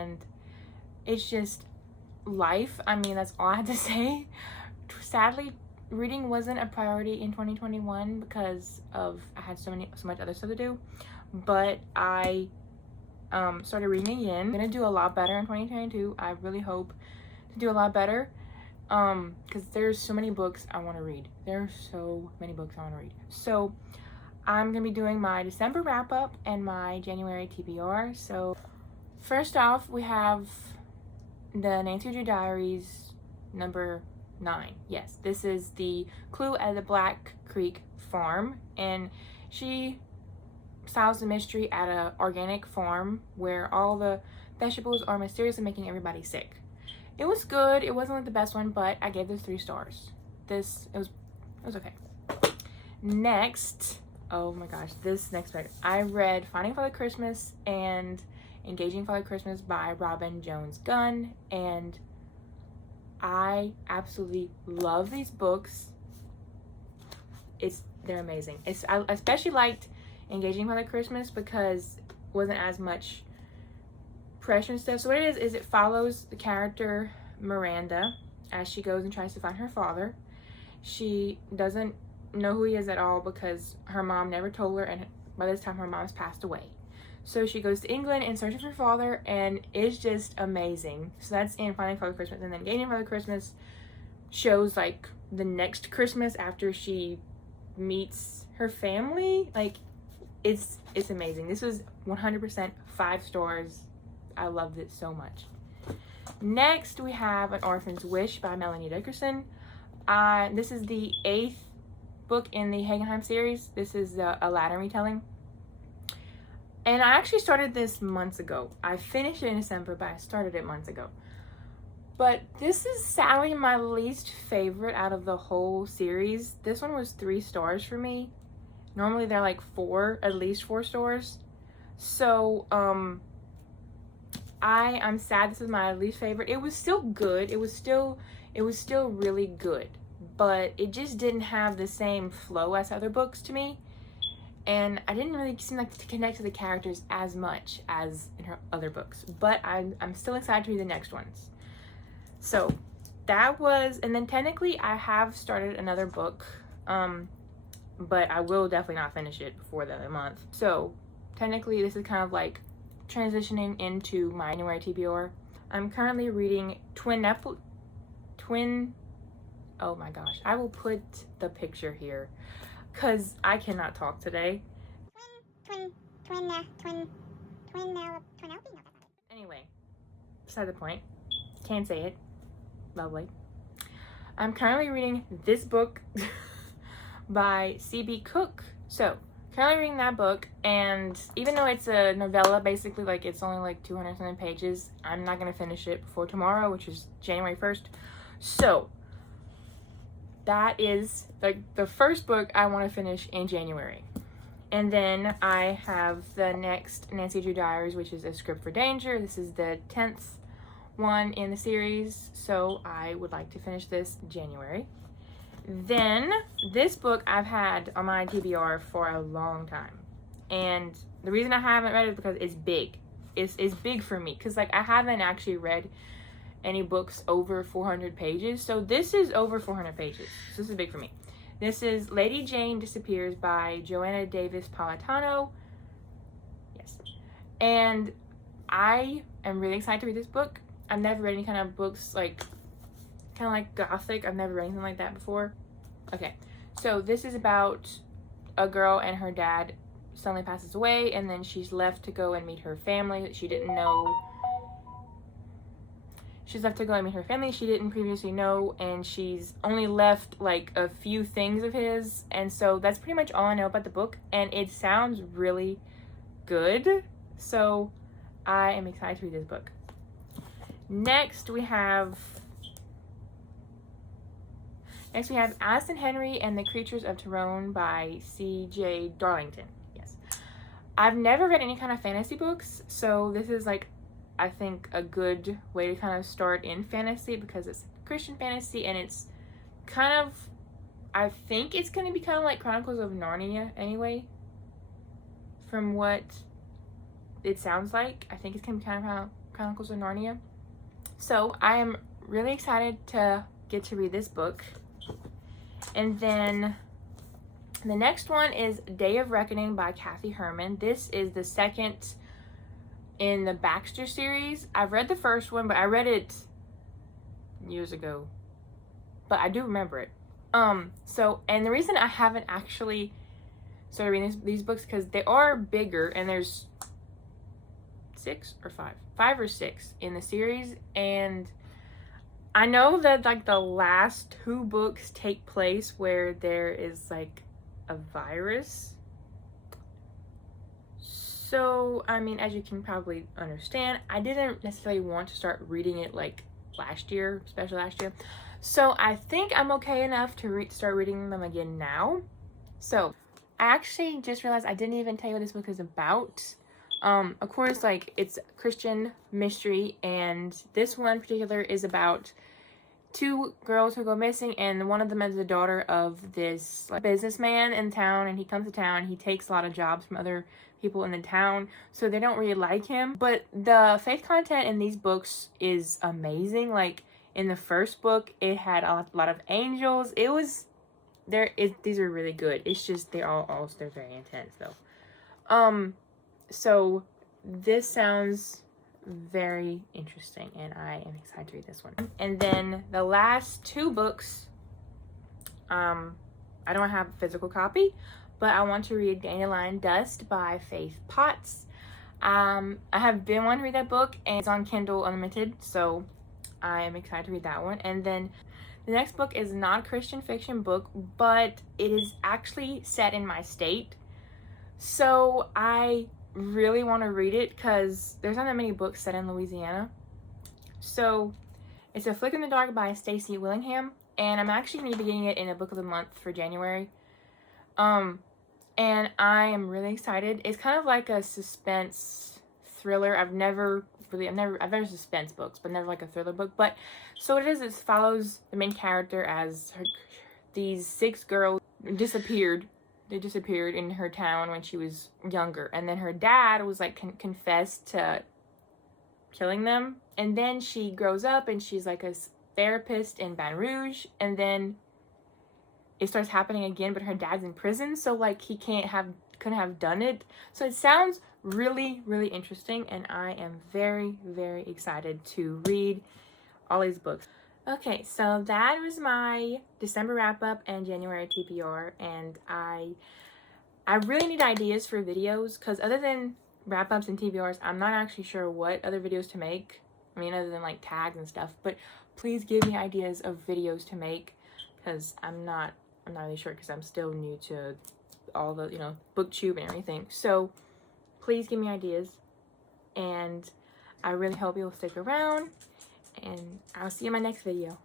and it's just life. I mean, that's all I have to say. Sadly, reading wasn't a priority in 2021 because I had so much other stuff to do, but I started reading again. I'm gonna do a lot better in 2022. I really hope to do a lot better, because there's so many books I want to read. There's so many books I want to read. So I'm gonna be doing my December wrap up and my January TBR. So first off, we have the Nancy Drew Diaries number 9. Yes, this is the clue at the Black Creek farm, and she solves the mystery at a organic farm where all the vegetables are mysteriously making everybody sick. It was good. It wasn't like the best one, but I gave this 3 stars. It was okay. Next, oh my gosh, this next book. I read Finding Father Christmas and Engaging Father Christmas by Robin Jones Gunn, and I absolutely love these books. They're amazing. I especially liked Engaging Father Christmas because it wasn't as much pressure and stuff. So what it is it follows the character Miranda as she goes and tries to find her father. She doesn't know who he is at all because her mom never told her, and by this time her mom's passed away. So she goes to England in search of her father, and it's just amazing. So that's in Finding Father Christmas. And then Engaging Father Christmas shows like the next Christmas after she meets her family. Like, it's amazing. This was 100% 5 stars. I loved it so much. Next, we have An Orphan's Wish by Melanie Dickerson. This is the 8th book in the Hagenheim series. This is a Aladdin retelling. And I actually started this months ago. I finished it in December, but I started it months ago. But this is sadly my least favorite out of the whole series. This one was 3 stars for me. Normally they're like 4, at least 4 stars. So, I'm sad this is my least favorite. It was still good. It was still really good. But it just didn't have the same flow as other books to me. And I didn't really seem like to connect to the characters as much as in her other books. But I'm still excited to read the next ones. So that was, and then technically I have started another book, but I will definitely not finish it before the other month. So technically this is kind of like transitioning into my January TBR. I'm currently reading oh my gosh, I will put the picture here because I cannot talk today. Anyway, beside the point. Can't say it. Lovely. I'm currently reading this book by C.B. Cook. So, currently reading that book, and even though it's a novella, basically, like, it's only like 200 something pages, I'm not going to finish it before tomorrow, which is January 1st. So, that is like the first book I want to finish in January. And then I have the next Nancy Drew Diaries, which is A Script for Danger. This is the 10th one in the series, so I would like to finish this in January. Then this book I've had on my TBR for a long time, and the reason I haven't read it is because it's big. It's big for me because like I haven't actually read any books over 400 pages, so this is over 400 pages, so this is big for me. This is Lady Jane Disappears by Joanna Davis Politano. Yes, and I am really excited to read this book. I've never read any kind of books like kind of like gothic. I've never read anything like that before. Okay, so this is about a girl and her dad suddenly passes away, and then she's left to go and meet her family that she didn't know. She's left to go and meet her family she didn't previously know, and she's only left like a few things of his, and so that's pretty much all I know about the book, and it sounds really good, so I am excited to read this book. Next we have Allison Henry and the Creatures of Tyrone by C.J. Darlington. Yes, I've never read any kind of fantasy books, so this is like I think a good way to kind of start in fantasy because it's Christian fantasy, and it's kind of, I think it's going to be kind of like Chronicles of Narnia anyway, from what it sounds like. I think it's going to be kind Chronicles of Narnia. So I am really excited to get to read this book. And then the next one is Day of Reckoning by Kathy Herman. This is the second in the Baxter series. I've read the first one, but I read it years ago, but I do remember it. And the reason I haven't actually started reading these books, because they are bigger, and there's 5 or 6 in the series, and I know that like the last 2 books take place where there is like a virus. So, I mean, as you can probably understand, I didn't necessarily want to start reading it like last year, especially last year. So I think I'm okay enough to start reading them again now. So I actually just realized I didn't even tell you what this book is about. Of course, like, it's Christian mystery, and this one in particular is about 2 girls who go missing, and one of them is the daughter of this like businessman in town, and he comes to town, he takes a lot of jobs from other people in the town, so they don't really like him. But the faith content in these books is amazing. Like, in the first book, it had a lot of angels. These are really good. It's just they're very intense though. So this sounds very interesting, and I am excited to read this one. And then the last 2 books, I don't have a physical copy, but I want to read Dandelion Dust by Faith Potts. I have been wanting to read that book, and it's on Kindle Unlimited, so I am excited to read that one. And then the next book is not a Christian fiction book, but it is actually set in my state. So I really want to read it because there's not that many books set in Louisiana. So it's A Flick in the Dark by Stacey Willingham, and I'm actually going to be getting it in a book of the month for January. And I am really excited. It's kind of like a suspense thriller. I've read suspense books, but never like a thriller book. But so what it is, it follows the main character as these 6 girls disappeared. They disappeared in her town when she was younger, and then her dad was like confessed to killing them. And then she grows up and she's like a therapist in Baton Rouge, and then it starts happening again, but her dad's in prison, so like he couldn't have done it. So it sounds really, really interesting, and I am very, very excited to read all these books. Okay, so that was my December wrap-up and January TBR, and I really need ideas for videos, because other than wrap-ups and TBRs, I'm not actually sure what other videos to make. I mean, other than like tags and stuff, but please give me ideas of videos to make, because I'm not really sure, because I'm still new to all the, booktube and everything. So please give me ideas, and I really hope you'll stick around, and I'll see you in my next video.